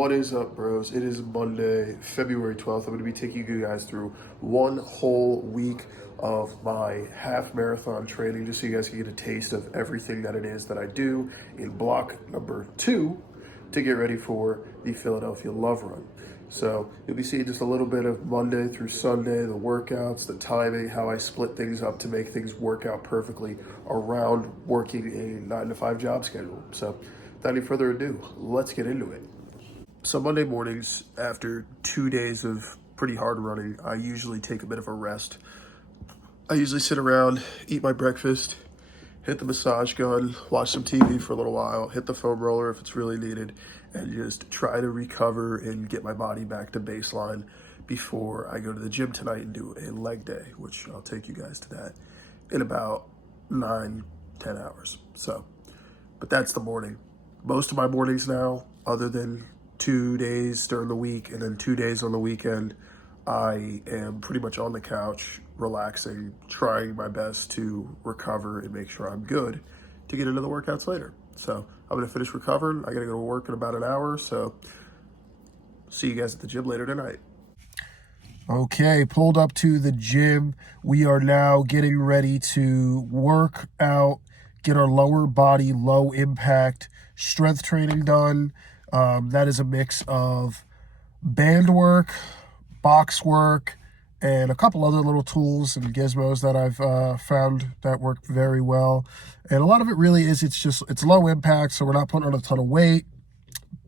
What is up, bros? It is Monday, February 12th. I'm going to be taking you guys through one whole week of my half marathon training just so you guys can get a taste of everything that it is that I do in block number 2 to get ready for the Philadelphia Love Run. So you'll be seeing just a little bit of Monday through Sunday, the workouts, the timing, how I split things up to make things work out perfectly around working a 9-to-5 job schedule. So without any further ado, let's get into it. So Monday mornings, after 2 days of pretty hard running, I usually take a bit of a rest. I usually sit around, eat my breakfast, hit the massage gun, watch some TV for a little while, hit the foam roller if it's really needed, and just try to recover and get my body back to baseline before I go to the gym tonight and do a leg day, which I'll take you guys to that in about 9-10 hours. But that's the morning. Most of my mornings now, other than 2 days during the week and then 2 days on the weekend, I am pretty much on the couch, relaxing, trying my best to recover and make sure I'm good to get into the workouts later. So I'm going to finish recovering. I got to go to work in about an hour. So see you guys at the gym later tonight. Okay, pulled up to the gym. We are now getting ready to work out, get our lower body, low impact strength training done. That is a mix of band work, box work, and a couple other little tools and gizmos that I've found that work very well. And a lot of it really is, it's low impact, so we're not putting on a ton of weight,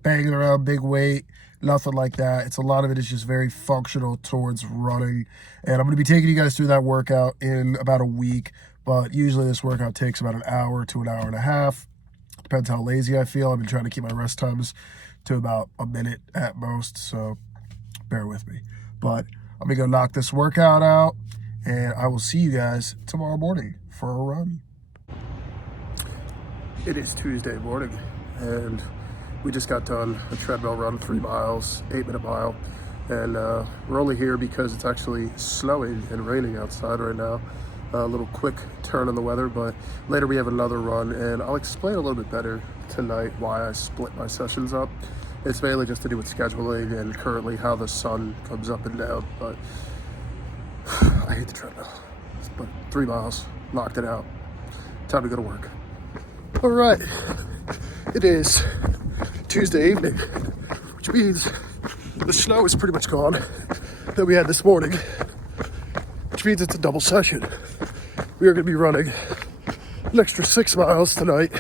banging around big weight, nothing like that. A lot of it is just very functional towards running. And I'm going to be taking you guys through that workout in about a week, but usually this workout takes about an hour to an hour and a half. Depends how lazy I feel. I've been trying to keep my rest times to about a minute at most, so bear with me. But I'm going to go knock this workout out, and I will see you guys tomorrow morning for a run. It is Tuesday morning, and we just got done a treadmill run, 3 miles, 8-minute mile, and we're only here because it's actually snowing and raining outside right now. A little quick turn in the weather, but later we have another run, and I'll explain a little bit better tonight why I split my sessions up. It's mainly just to do with scheduling and currently how the sun comes up and down, but I hate the treadmill. But 3 miles, knocked it out. Time to go to work. All right, it is Tuesday evening, which means the snow is pretty much gone that we had this morning, which means it's a double session. We are going to be running an extra 6 miles tonight,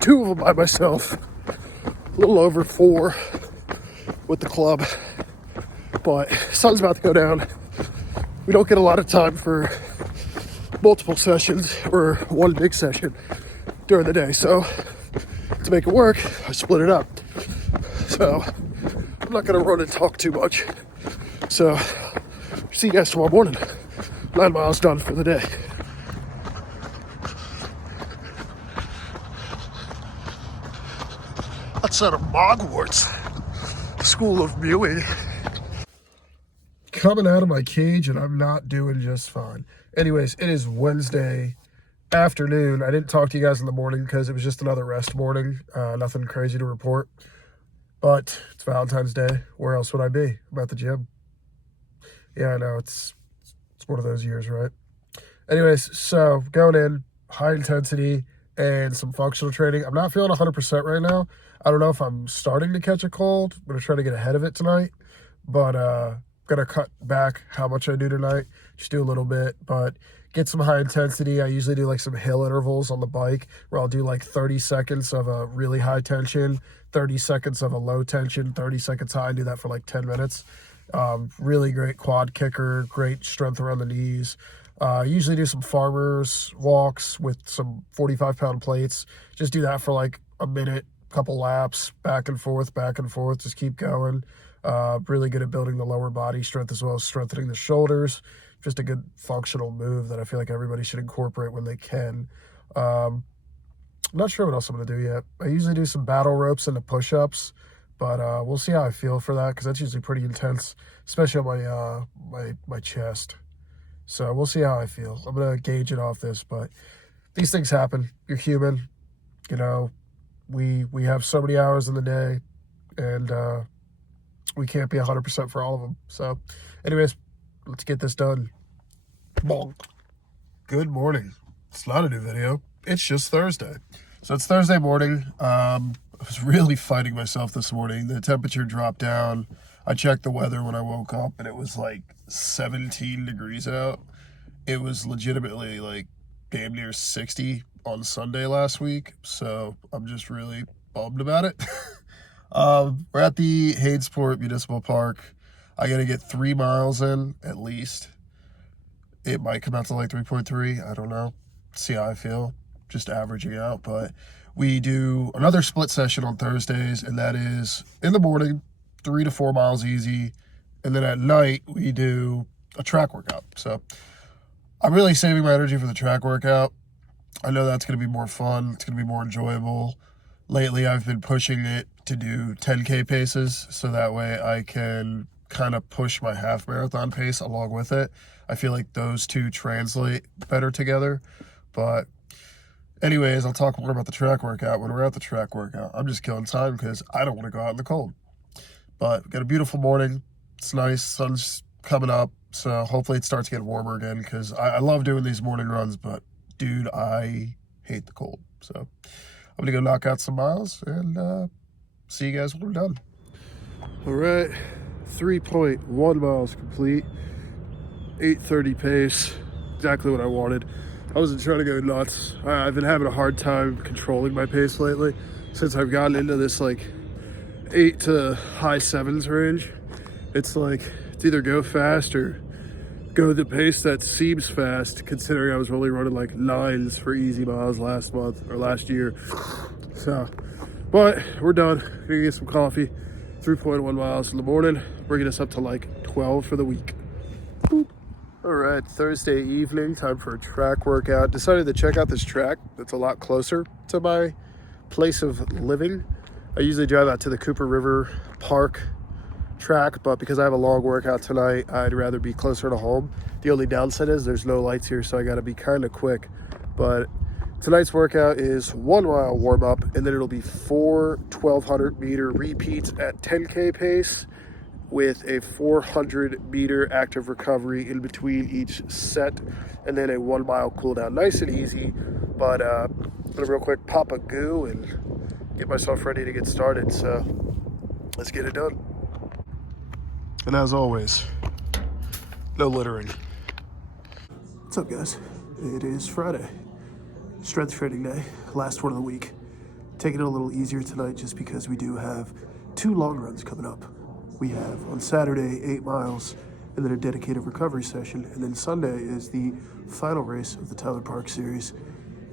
2 of them by myself, a little over 4 with the club, but sun's about to go down. We don't get a lot of time for multiple sessions or one big session during the day, so to make it work, I split it up. So I'm not going to run and talk too much. So see you guys tomorrow morning. 9 miles done for the day. Outside of Hogwarts School of Viewing. Coming out of my cage, and I'm not doing just fine. Anyways, it is Wednesday afternoon. I didn't talk to you guys in the morning because it was just another rest morning. Nothing crazy to report. But it's Valentine's Day. Where else would I be? I'm at the gym. Yeah, I know. It's one of those years, right? Anyways, so going in, high intensity and some functional training. I'm not feeling 100% right now. I don't know if I'm starting to catch a cold. I'm going to try to get ahead of it tonight. But going to cut back how much I do tonight. Just do a little bit, but get some high intensity. I usually do like some hill intervals on the bike where I'll do like 30 seconds of a really high tension, 30 seconds of a low tension, 30 seconds high. I do that for like 10 minutes. Really great quad kicker, great strength around the knees. Usually do some farmers walks with some 45-pound plates. Just do that for like a minute, couple laps, back and forth, just keep going. Really good at building the lower body strength as well as strengthening the shoulders. Just a good functional move that I feel like everybody should incorporate when they can. I'm not sure what else I'm going to do yet. I usually do some battle ropes and the push-ups. But we'll see how I feel for that because that's usually pretty intense, especially on my chest. So we'll see how I feel. I'm going to gauge it off this, but these things happen. You're human. You know, we have so many hours in the day. and we can't be 100% for all of them. So anyways, let's get this done. Bonk. Good morning. It's not a new video. It's just Thursday. So it's Thursday morning. I was really fighting myself this morning. The temperature dropped down. I checked the weather when I woke up, and it was like 17 degrees out. It was legitimately like damn near 60 on Sunday last week. So I'm just really bummed about it. We're at the Haydesport Municipal Park. I got to get 3 miles in at least. It might come out to like 3.3. I don't know. See how I feel. Just averaging out. But we do another split session on Thursdays, and that is in the morning, 3 to 4 miles easy. And then at night, we do a track workout. So I'm really saving my energy for the track workout. I know that's going to be more fun. It's going to be more enjoyable. Lately, I've been pushing it to do 10K paces, so that way I can kind of push my half marathon pace along with it. I feel like those two translate better together. But anyways, I'll talk more about the track workout when we're at the track workout. I'm just killing time because I don't want to go out in the cold. But we got a beautiful morning. It's nice. Sun's coming up, so hopefully it starts getting warmer again because I love doing these morning runs, but dude, I hate the cold. So I'm going to go knock out some miles and see you guys when we're done. All right, 3.1 miles complete, 8:30 pace, exactly what I wanted. I wasn't trying to go nuts. I've been having a hard time controlling my pace lately since I've gotten into this like 8 to high 7s range. It's like it's either go fast or go the pace that seems fast, considering I was only running like 9s for easy miles last month or last year. So, but we're done. Gonna get some coffee. 3.1 miles in the morning, bringing us up to like 12 for the week. Boop. All right, Thursday evening, time for a track workout. Decided to check out this track that's a lot closer to my place of living. I usually drive out to the Cooper River Park track, but because I have a long workout tonight, I'd rather be closer to home. The only downside is there's no lights here, so I got to be kind of quick. But tonight's workout is 1 mile warm up, and then it'll be 4 1,200 meter repeats at 10K pace with a 400 meter active recovery in between each set, and then a 1 mile cool down. Nice and easy, but I'm gonna real quick pop a goo and get myself ready to get started. So let's get it done. And as always, no littering. What's up, guys? It is Friday, strength training day, last one of the week. Taking it a little easier tonight just because we do have 2 long runs coming up. We have on Saturday 8 miles and then a dedicated recovery session, and then Sunday is the final race of the Tyler Park series.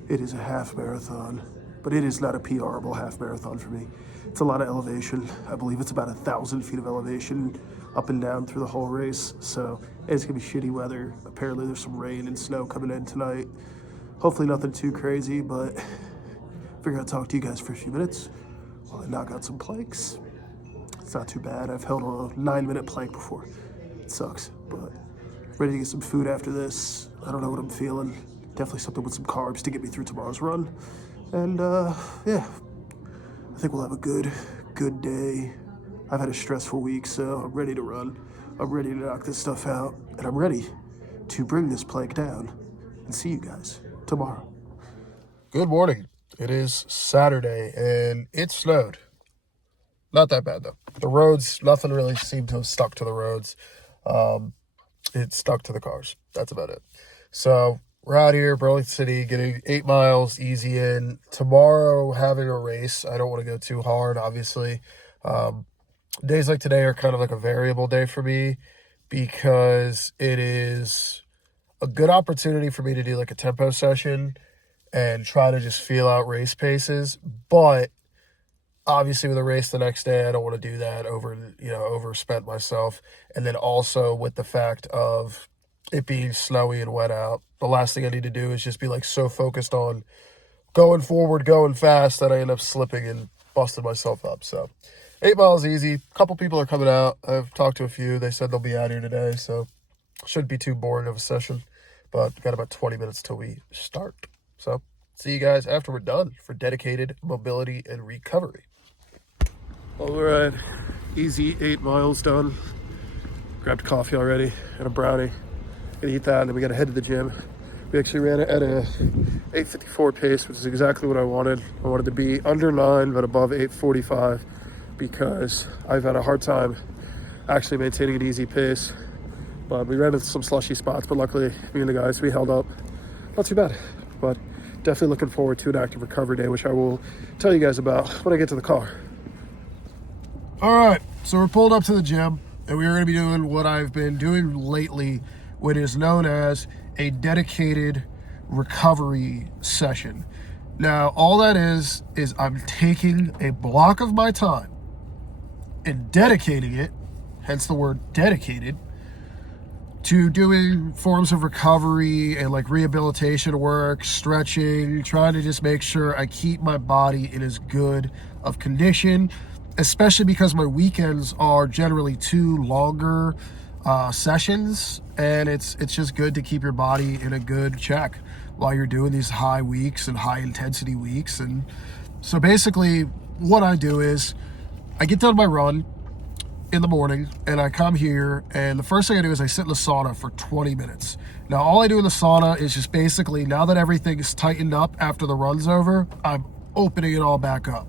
It is a half marathon, but it is not a PR-able half marathon for me. It's a lot of elevation. I believe it's about 1,000 feet of elevation up and down through the whole race. So it's gonna be shitty weather. Apparently there's some rain and snow coming in tonight. Hopefully nothing too crazy, but figured I'd talk to you guys for a few minutes while I knock out some planks. It's not too bad. I've held a 9-minute plank before. It sucks, but ready to get some food after this. I don't know what I'm feeling. Definitely something with some carbs to get me through tomorrow's run. And yeah, I think we'll have a good day. I've had a stressful week, so I'm ready to run. I'm ready to knock this stuff out, and I'm ready to bring this plank down and see you guys tomorrow. Good morning. It is Saturday, and it snowed. Not that bad, though. The roads, nothing really seemed to have stuck to the roads. It stuck to the cars. That's about it. So we're out here, Burlington City, getting 8 miles easy in. Tomorrow, having a race. I don't want to go too hard, obviously. Days like today are kind of like a variable day for me because it is a good opportunity for me to do like a tempo session and try to just feel out race paces. But obviously with a race the next day, I don't want to do that overspent myself. And then also with the fact of it being snowy and wet out, the last thing I need to do is just be like so focused on going forward, going fast that I end up slipping and busting myself up. So 8 miles easy. A couple people are coming out. I've talked to a few. They said they'll be out here today, so shouldn't be too boring of a session. But got about 20 minutes till we start. So see you guys after we're done for dedicated mobility and recovery. All right, easy 8 miles done. Grabbed coffee already and a brownie. Gonna eat that, and then we gotta head to the gym. We actually ran it at a 8:54 pace, which is exactly what I wanted. I wanted to be under 9, but above 8:45, because I've had a hard time actually maintaining an easy pace. But we ran into some slushy spots, but luckily me and the guys, we held up. Not too bad, but definitely looking forward to an active recovery day, which I will tell you guys about when I get to the car. All right, so we're pulled up to the gym, and we are going to be doing what I've been doing lately, what is known as a dedicated recovery session. Now, all that is I'm taking a block of my time and dedicating it, hence the word dedicated, to doing forms of recovery and like rehabilitation work, stretching, trying to just make sure I keep my body in as good of condition, especially because my weekends are generally 2 longer sessions, and it's just good to keep your body in a good check while you're doing these high weeks and high intensity weeks. And so basically what I do is I get done my run in the morning and I come here, and the first thing I do is I sit in the sauna for 20 minutes. Now, all I do in the sauna is just basically, now that everything is tightened up after the run's over, I'm opening it all back up.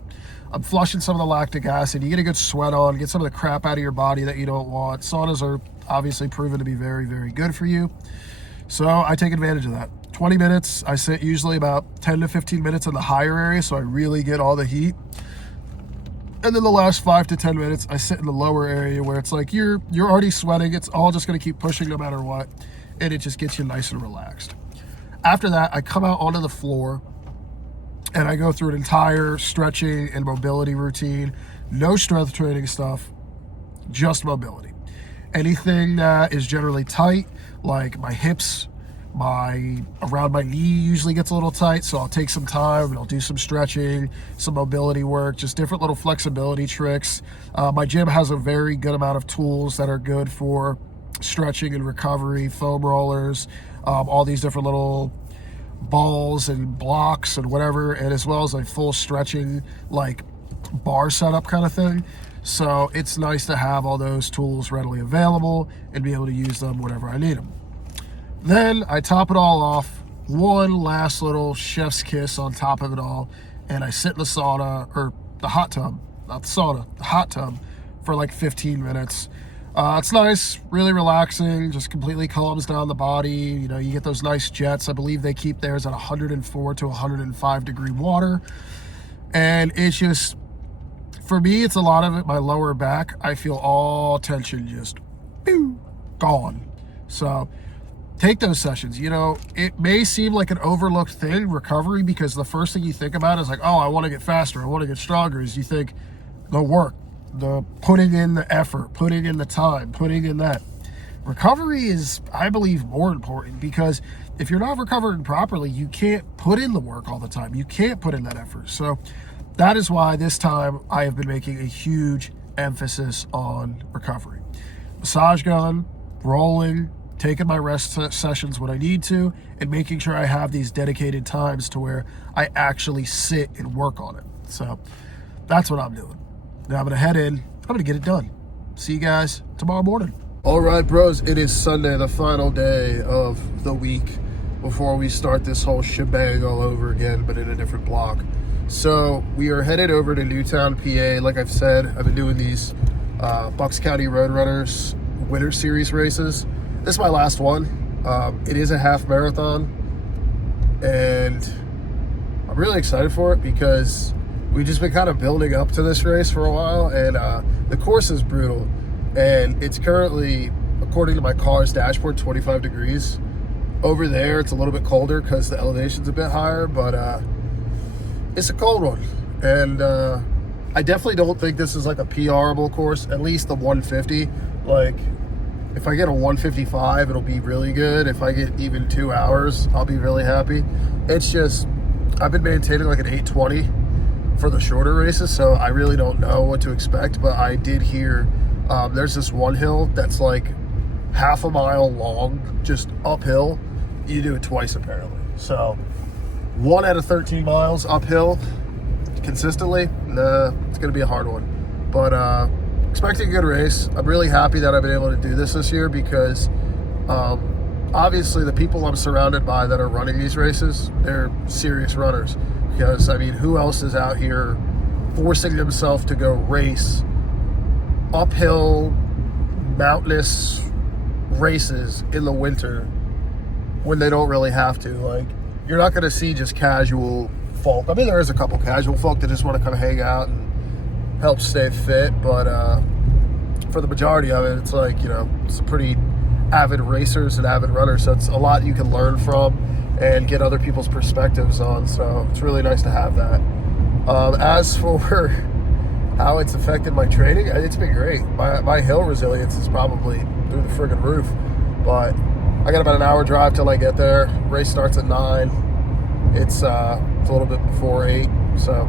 I'm flushing some of the lactic acid. You get a good sweat on, get some of the crap out of your body that you don't want. Saunas are obviously proven to be very, very good for you. So I take advantage of that. 20 minutes, I sit usually about 10 to 15 minutes in the higher area, so I really get all the heat. And then the last 5 to 10 minutes, I sit in the lower area where it's like you're already sweating. It's all just going to keep pushing no matter what, and it just gets you nice and relaxed. After that, I come out onto the floor, and I go through an entire stretching and mobility routine. No strength training stuff, just mobility. Anything that is generally tight, like my hips, around my knee usually gets a little tight, so I'll take some time and I'll do some stretching, some mobility work, just different little flexibility tricks. My gym has a very good amount of tools that are good for stretching and recovery, foam rollers, all these different little balls and blocks and whatever, and as well as a full stretching like bar setup kind of thing. So it's nice to have all those tools readily available and be able to use them whenever I need them. Then I top it all off, one last little chef's kiss on top of it all, and I sit in the sauna, or the hot tub, not the sauna, the hot tub, for like 15 minutes. It's nice, really relaxing, just completely calms down the body. You know, you get those nice jets. I believe they keep theirs at 104 to 105 degree water. And it's just, for me, it's a lot of it, my lower back. I feel all tension just gone. So take those sessions. You know, it may seem like an overlooked thing, recovery, because the first thing you think about is like, oh, I want to get faster, I want to get stronger, is you think the work, the putting in the effort, putting in the time, putting in that. Recovery is, I believe, more important, because if you're not recovering properly, you can't put in the work all the time. You can't put in that effort. So that is why this time I have been making a huge emphasis on recovery. Massage gun, rolling, taking my rest sessions when I need to, and making sure I have these dedicated times to where I actually sit and work on it. So that's what I'm doing. Now I'm going to head in. I'm going to get it done. See you guys tomorrow morning. All right, bros. It is Sunday, the final day of the week before we start this whole shebang all over again, but in a different block. So we are headed over to Newtown, PA. Like I've said, I've been doing these Bucks County Roadrunners Winter Series races. This is my last one. It is a half marathon, and I'm really excited for it because we've just been kind of building up to this race for a while, and the course is brutal, and it's currently, according to my car's dashboard, 25 degrees. Over there, it's a little bit colder because the elevation's a bit higher, but it's a cold one, and I definitely don't think this is like a PRable course, at least the 150. Like, if I get a 155, it'll be really good. If I get even 2 hours, I'll be really happy. It's just, I've been maintaining like an 820 for the shorter races, so I really don't know what to expect, but I did hear there's this one hill that's like half a mile long, just uphill. You do it twice apparently. So 1 out of 13 miles uphill consistently, it's gonna be a hard one. But expecting a good race. I'm really happy that I've been able to do this year because obviously the people I'm surrounded by that are running these races, they're serious runners. Because, I mean, who else is out here forcing themselves to go race uphill, mountainous races in the winter when they don't really have to? Like, you're not going to see just casual folk. I mean, there is a couple casual folk that just want to come hang out and help stay fit, but for the majority of it, it's like, you know, it's a pretty avid racers and avid runners, so it's a lot you can learn from and get other people's perspectives on, so it's really nice to have that. As for how it's affected my training, it's been great. My hill resilience is probably through the friggin' roof, but I got about an hour drive till I get there. Race starts at 9. It's a little bit before 8, so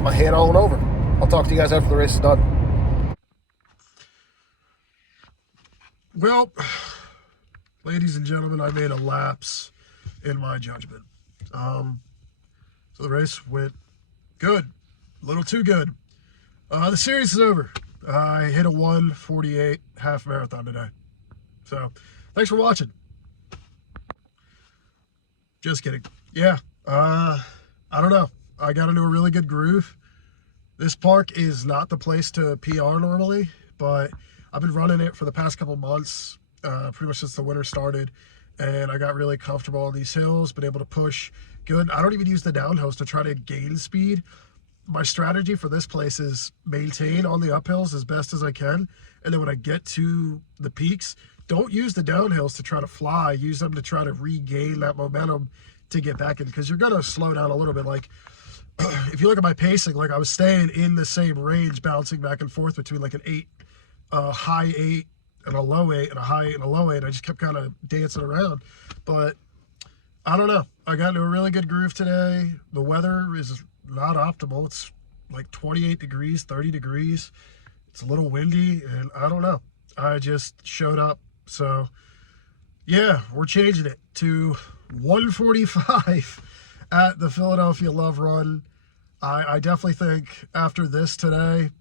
my hand all over. I'll talk to you guys after the race is done. Well, ladies and gentlemen, I made a lapse in my judgment. So the race went good, a little too good. The series is over. I hit a 1:48 half marathon today. So thanks for watching. Just kidding. Yeah, I don't know. I got into a really good groove. This park is not the place to PR normally, but I've been running it for the past couple months, pretty much since the winter started, and I got really comfortable on these hills, been able to push good. I don't even use the downhills to try to gain speed. My strategy for this place is maintain on the uphills as best as I can, and then when I get to the peaks, don't use the downhills to try to fly. Use them to try to regain that momentum to get back in, because you're going to slow down a little bit. Like, if you look at my pacing, like I was staying in the same range, bouncing back and forth between like an 8, high 8 and a low 8 and a high 8 and a low 8. I just kept kind of dancing around, but I don't know. I got into a really good groove today. The weather is not optimal. It's like 28 degrees, 30 degrees. It's a little windy, and I don't know. I just showed up. So yeah, we're changing it to 1:45 at the Philadelphia Love Run. I definitely think after this today,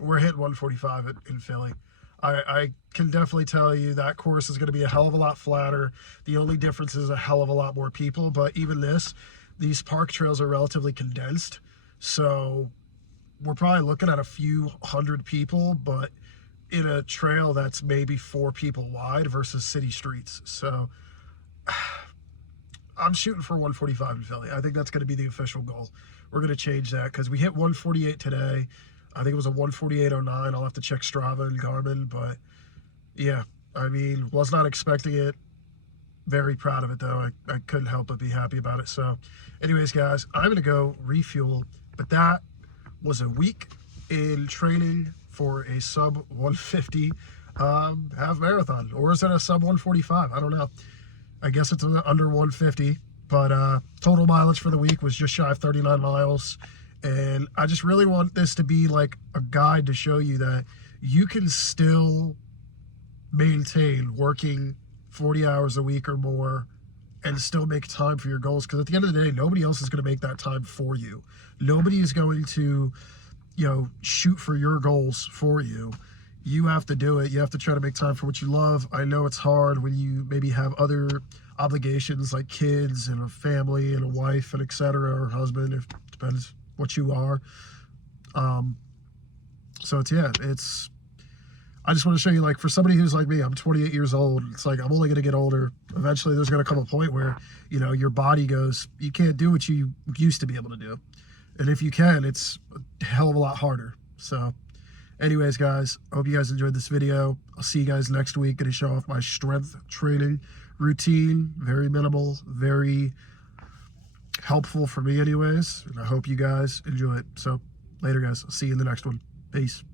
we're hitting 1:45 in Philly. I can definitely tell you that course is going to be a hell of a lot flatter. The only difference is a hell of a lot more people, but even these park trails are relatively condensed. So we're probably looking at a few hundred people, but in a trail that's maybe 4 people wide versus city streets. So I'm shooting for 1:45 in Philly. I think that's going to be the official goal. We're going to change that because we hit 1:48 today. I think it was a 1:48.09. I'll have to check Strava and Garmin, but yeah, I mean, was not expecting it. Very proud of it though. I couldn't help but be happy about it. So anyways, guys, I'm going to go refuel, but that was a week in training for a sub 150 half marathon, or is it a sub 145? I don't know. I guess it's under 150, but total mileage for the week was just shy of 39 miles. And I just really want this to be like a guide to show you that you can still maintain working 40 hours a week or more and still make time for your goals. Because at the end of the day, nobody else is going to make that time for you. Nobody is going to, you know, shoot for your goals for you. You have to do it. You have to try to make time for what you love. I know it's hard when you maybe have other obligations like kids and a family and a wife and etc., or husband, if it depends what you are. So it's I just want to show you, like, for somebody who's like me, I'm 28 years old. It's like, I'm only going to get older. Eventually there's going to come a point where, you know, your body goes, you can't do what you used to be able to do. And if you can, it's a hell of a lot harder. So anyways, guys, I hope you guys enjoyed this video. I'll see you guys next week. Going to show off my strength training routine. Very minimal, very helpful for me anyways. And I hope you guys enjoy it. So later, guys. I'll see you in the next one. Peace.